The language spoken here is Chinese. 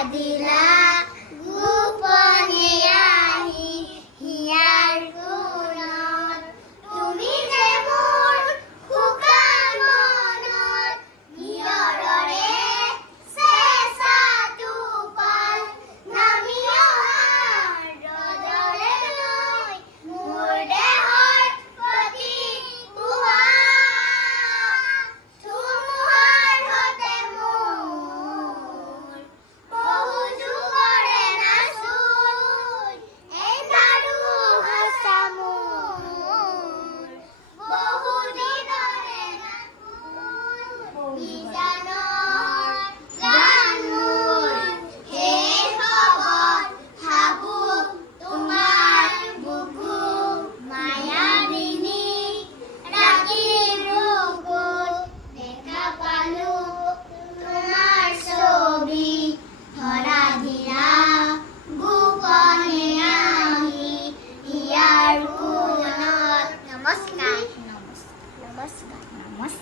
Adila. 是的，我们。